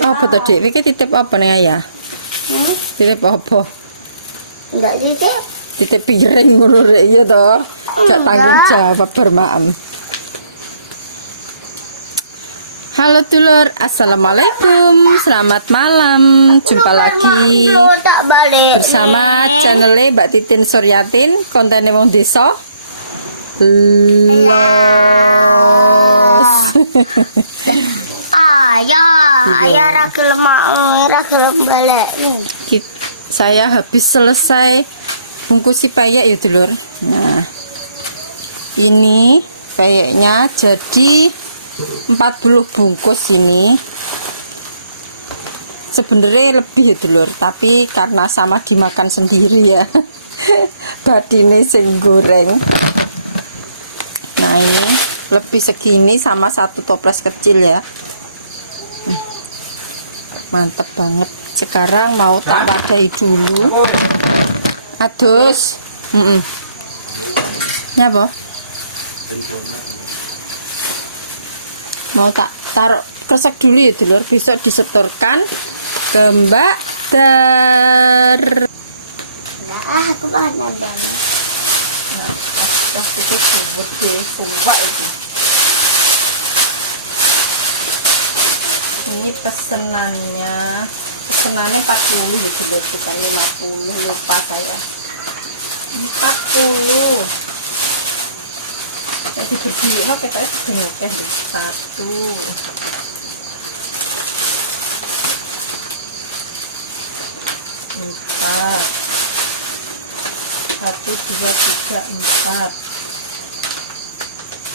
Apa tuh Dik? Iki titip apa nih ayah? Titip apa? Enggak titip. Titip piring ngono rek iya toh. Gak tanggung jawab bermaam. Halo dulur, assalamualaikum, selamat malam. Jumpa lagi Tak balik. bersama channel Mbak Titin Suryatin, kontennya wong desa. Los. Ayah ragil mau, ragil balik. Saya habis selesai bungkusi peyek ya dulur. Nah, ini peyeknya jadi 40 bungkus ini. Sebenarnya lebih ya dulur, tapi karena sama dimakan sendiri ya. Badine sing goreng. Nah, ini lebih segini sama satu toples kecil ya. Mantep banget. Sekarang mau tak wadai dulu. Adus. Ya apa? Mau tak taruh kresek dulu ya dulur, besok disetorkan ke Mbak Dar. Enggak, aku bahan ada. Nah, pas itu buat deh, sumpah itu. Ini pesenannya 40 ya dulur, bukan 50, lupa saya. 40. Jadi berdiri, kita sebanyak 1, 4, 1, 2, 3, 4,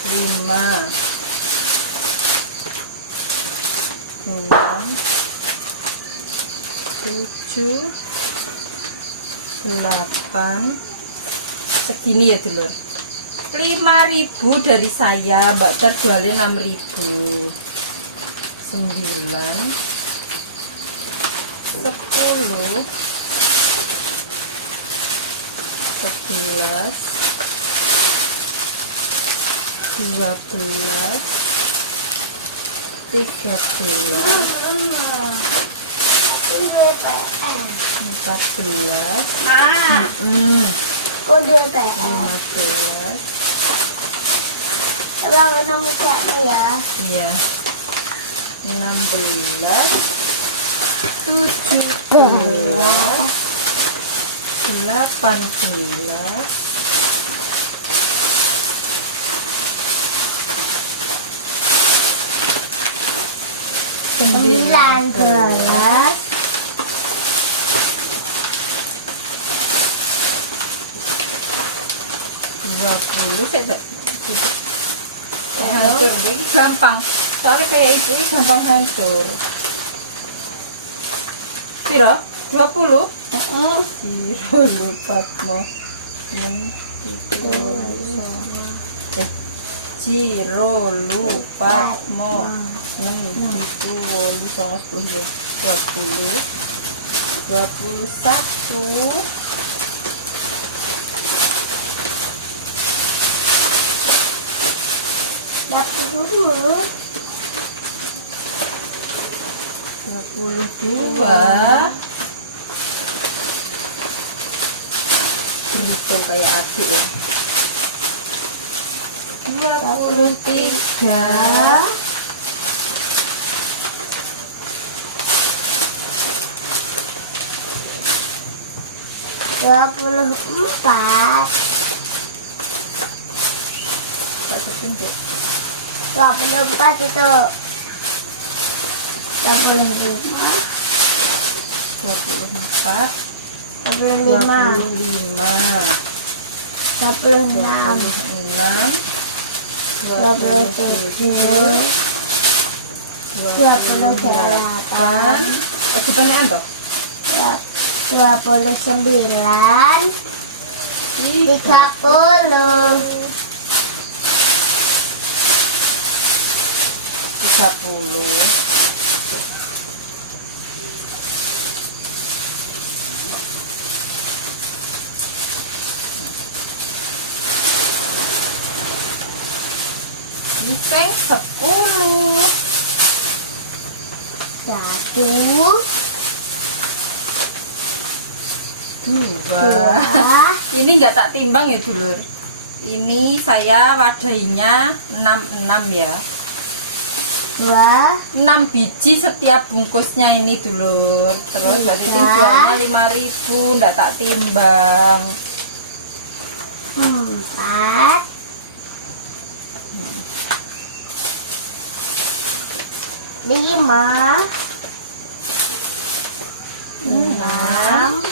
5, 6, 7, 8, segini ya dulur. 5.000 dari saya, Mbak Dar jualnya 6.000. 9, 10, 11, 12, 13, 14, 15, Abang kamu ceknya ya. iya, 16, 17, 18, 19, 20, hancur ini gampang, soalnya kayak itu gampang hancur. Piro? 20? Lupa mau. Ciro lupa mau 6, 7, 8, 9, 10, 21, 22, hitung kayak adik ya. 23, 24, 24 itu 25, 24, 25, 26, 27, 28, sebenarnya toh 29, 30, 10, Satu, dua. dua, Ini nggak tak timbang ya dulur. Ini saya wadahinya 66 ya. 6 biji setiap bungkusnya ini dulur. Terus dari sini jualnya 5.000, nggak tak timbang. 4, 5, 6,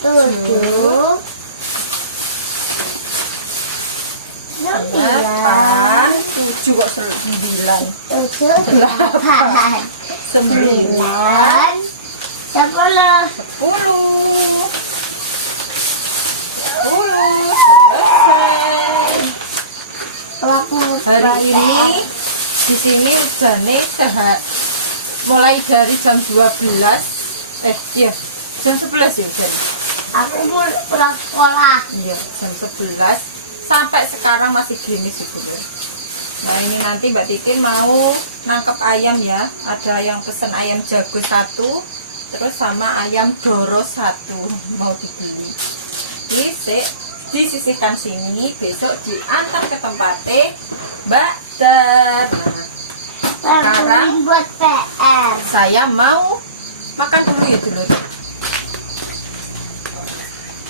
7, 9, 7 kok 9. 8, 9, 10, 10, hari ini di sini hujannya mulai dari jam 12 ya jam 11 ya hujan. aku mau pulang sekolah. Iya jam 11 sampai sekarang masih gini sih Bu. Nah ini nanti Mbak Titin mau nangkep ayam ya, ada yang pesen ayam jago 1 terus sama ayam doro 1 mau dibeli. Disisihkan sini, besok diantar ke tempatnya Mbak Ter. Bantuin buat PR. Saya mau makan dulu ya dulu.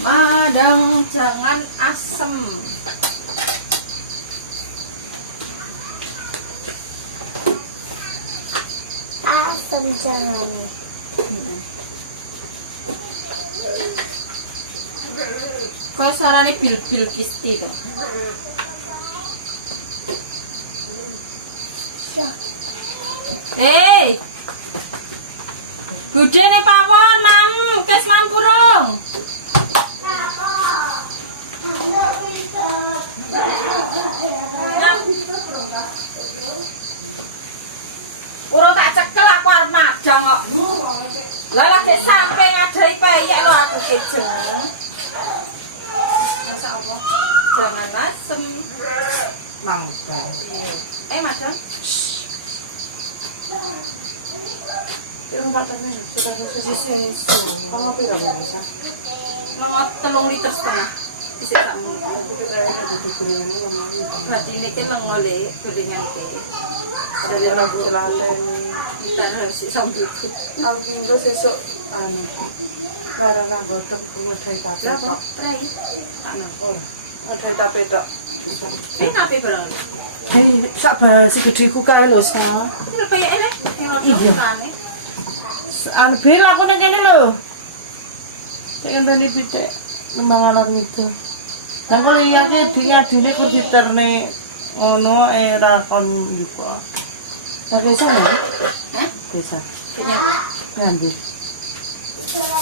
Madang jangan asem. Asam jangan. Kalau sarannya bil kisti tuh. Gede nih pawon, mam, kes mampurung. Urung tak cekel aku arep madang kok. Lah lagi sampe ngadai peyek lho aku kejeng. Masa apa? Jangan asem. Mangga. Madam. Yang katanya sudah selesai. Kalau pira bisa? Mau 3 liter setengah. Bisa tak mungkin. Berarti ini kita ngoleh gorengan ke. Dari lagu lalen. Kita harus sambil. Aku minggu sesuk anu. Karena godhog modai tapi. Lah kok prai? Tak nang. Modai tapi tok. Ngapain barang? Sak si gedheku kae lho, Sa. Ini peyek ini. Iya. Yang Anu bil aku nang kene lho. Pengen tadi pitik nembangan itu. Dan kalau iya ki diadine kur diterne ngono ra kon iku. Lah desa lho. Hah? Desa. Ternyata. Ngambil.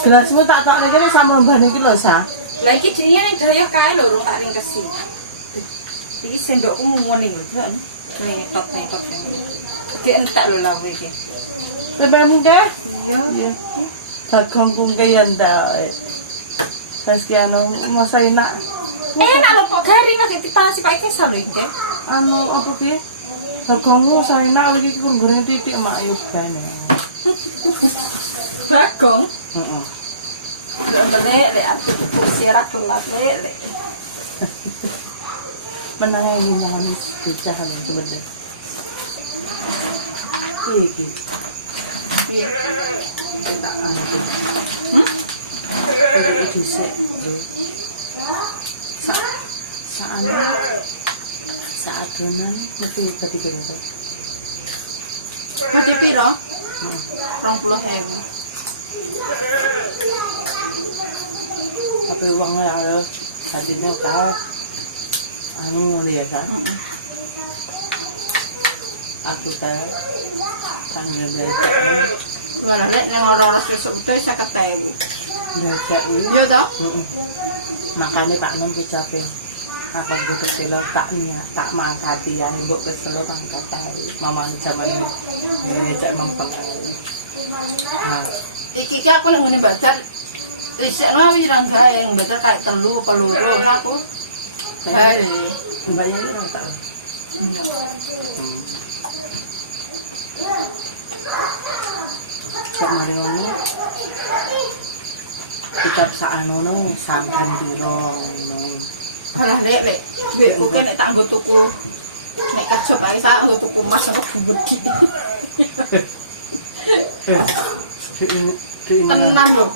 Gelasmu tak kene sama mbane iki lho, Sa. Lah iki jenenge ning daya kae lho rung tak ringkesi. Iki sendokku ngene lho, Jon. Netot ngene. Ki entek lho lawe iki. Sebelum ke? Iya. Iya. Dagang kungke yang dak. Saskiano masa enak. Enak lho kok garing lagi dipanasi Pak Kesal lho iki. Anu apa ki? Dagangmu saenak iki kurang goreng titik mak ayo bane. Bagong. Heeh. Lek aku sirak kelas lek. Menang ae nang bocah kan sebenarnya. Iki. Iya. Tak anu. Iki dhisik. Saadonan mesti tadi kene. Pade piro? Heeh. 20.000. Tapi uangnya ada hatinya kau anu mulia kan aku tahu tanggal belajar Mana lek nang ora-ora sesuk teh 50.000. belajar ini Yo toh? makanya Pak Non capek apa gue kesel tak niat tak mangkati ya ibu kesel mangkat mama zaman ini cak mempengaruhi Iki aku nang ngene bazar. Isek ngawi rang gaeng, bazar kayak telu peluru aku. Hai. banyak ini tak Sak mari ngono. Kita sakanono sangkan piro ngono. Alah lek duitku ki nek tak nggo tuku nek kerja bae sak nggo tuku emas apa budi. Tenan lho.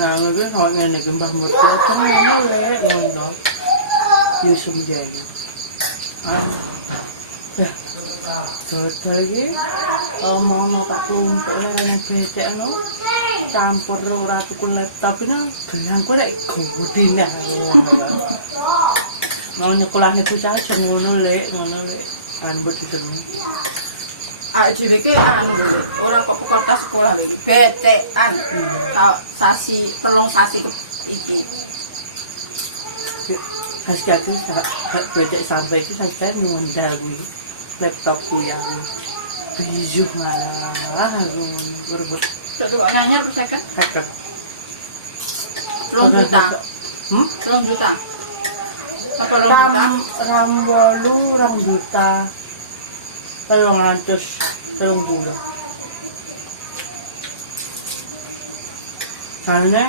Nang iki kok ngene iki Mbah Murti ngono lek ngono. Yusuf jadi. Ya. Dodol iki omono tak tumpuk ora nang becek no. Campur ora tuku laptop ini gelangku rek godine ngono. Mau nyekolahne bocah aja ngono lek kan mbok ditemu. Dhewe ki anu ora kok kota sekolah iki becekan. Sasi 3 sasi iki. Kasih becek sampai iki sampai nyuwun dawi laptopku yang bijuh malah aku berbut. Coba nyanyar perseket. Kakak. 2 juta. 2 juta. Apa 2 juta? Rambolu 2 juta. 330. Karena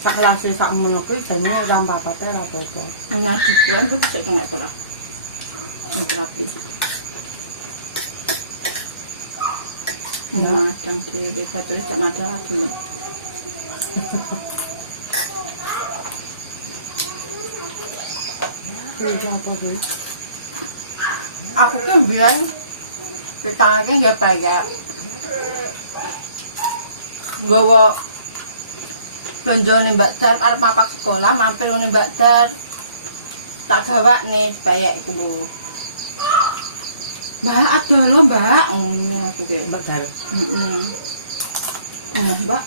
sak kelas sak ngono kuwi jane ora papate ora apa-apa. Hanya dibuat itu bisa nggak ora. Ya, macam dia terus ada lagi. Ini apa sih? Aku kan bilang tangannya nggak banyak. Gawa belanja nih Mbak Dar, arep papak sekolah mampir nih Mbak Dar. Tak gawa nih supaya iku Bu. Mbak adoh lho Mbak. Aku kayak Mbak Dar. Mbak.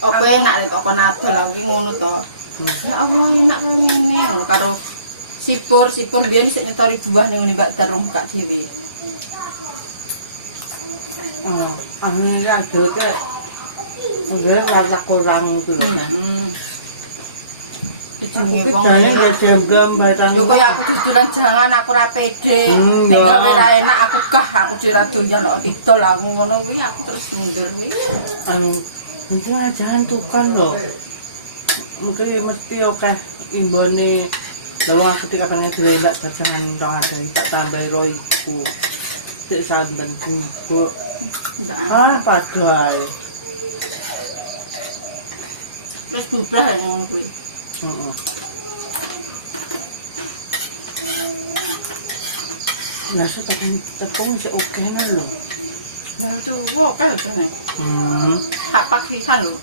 Apa enak lek kok nadol lha ngono to. Ya Allah enak ngene karo sipur biyen sik nyetori buah ning Mbak Dar buka dhewe. Oh, ane ya dhewe ke. Enggak rasa kurang itu lho. Aku ki jane ya jembram batang. Yo kaya aku dodolan jangan aku ora pede. Nek ora enak aku gah aku ora doyan kok didol aku ngono kuwi aku terus mundur kuwi. Mungkin jangan tukang lho. Mungkin mesti oke imbone. Lalu aku ketika pengen dilebak jangan dong ada tak tambah roiku. Sik samben ku. Padahal. Terus bubrah ngono kuwi. Heeh. Lah so tepung sik oke nah lho. Lah itu oke jane. Apa sisan lho.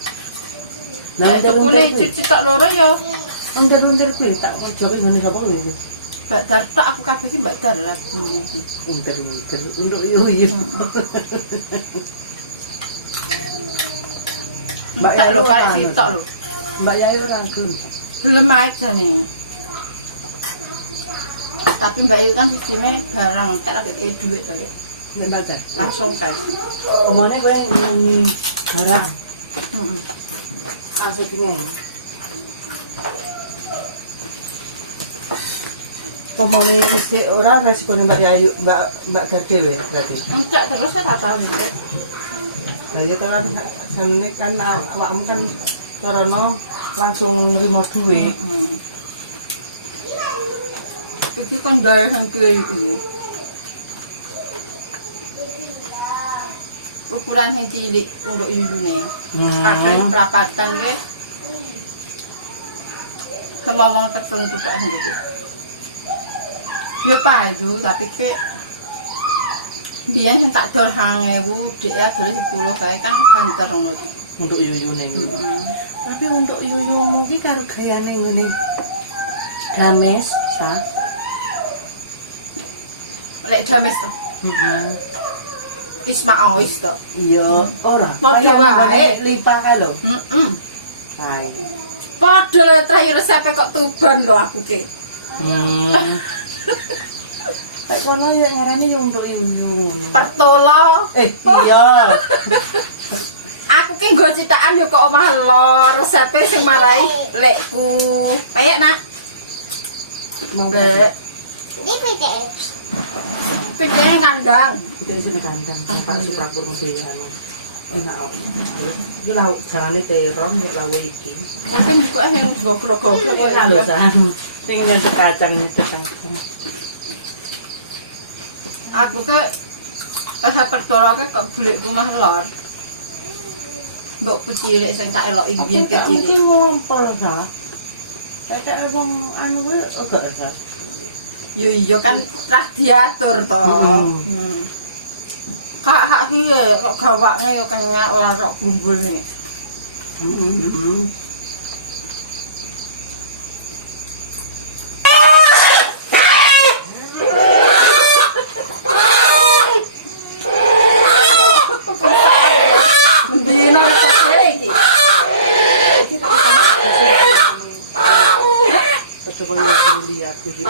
Lah unter-unter kuwi. Cicit tak loro ya. Unter-unter kuwi tak mau joki ngene sapa kuwi. Mbak Dar tak aku kabeh iki Mbak Dar lah. Unter-unter untuk yuyu. Mbak Yayu ora sitok lho. Mbak Yayu ora gelem. Belum aja nih. Tapi Mbak Yayu kan sistemnya barang tak ada kayak duit tadi. Nek Mbak Dar. Langsung guys. Omone kowe barang. Asik ngene. Omone sik ora respone Mbak Yayu, Mbak Dar dhewe berarti. Enggak terus tak tahu itu. Lah ya kan sanene kan awakmu kan karena langsung nerima duit. Itu kan gaya yang kiri itu. Ukuran yang cilik untuk ibu nih. Pakai perapatan ke. Kemauan tertentu kan gitu. Dia apa itu tapi ke dia yang tak dol hang ibu dia dol 10 kayak kan banter ngono. Untuk yuyu neng. Tapi untuk yuyu mungkin karo gayane ngene. Games, sa. Lek james to. Isma awis to. Iya, ora. Padha wae lipa kae lho. Hai. Padha le terakhir resepe kok tuban kok aku ki. Kayak kono ya ngarane yo untuk yuyu. Pertolo. Iya. Aku ki nggo citakan yo kok omah lor resepe sing marai lekku. Ayo nak. Mbak. Ini pitik. Pitiknya kandang. Itu sini kandang, bapak suka kurung di anu. Enak kok. Iki lauk jane terong, lauk iki. Mungkin juga yang gokrok-gokrok. Enak lho, San. Sing nyetek kacang, nyetek kacang. Aku ke saya pertolongan ke beli rumah lor. Mbok kecil sing tak elok iki biyen Aku kecil. mungkin ngompol, Sa. Kayak wong anu kuwi agak Sa. Yo iya kan radiator to. Hmm. Kak hak iki kok gawakne yo kenyak ora kok bumbulne. Dino kecil iki. Betul kalau lihat gitu.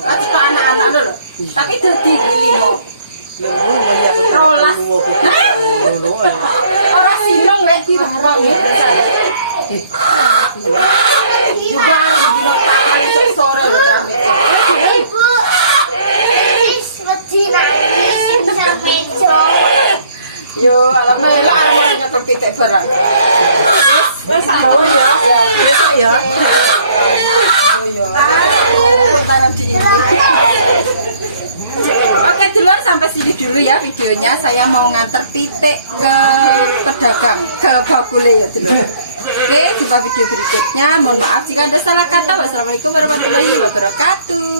Lagi to anak-anak lho. Tapi dadi limo. Yang gue lihat Rolas. Ora sireng nek dirong juga dino tangan sore lho capek. Ibu. Wis wedi nangis sampai jauh. Yo, alhamdulillah arep nyetok pitik barang. Wis tahu ya. Besok ya. Tanam di Oke, dulu sampai sini dulu ya videonya. Saya mau nganter pitik ke pedagang, ke bakule ya dulu. Oke, jumpa video berikutnya. Mohon maaf jika ada salah kata. Wassalamualaikum warahmatullahi wabarakatuh.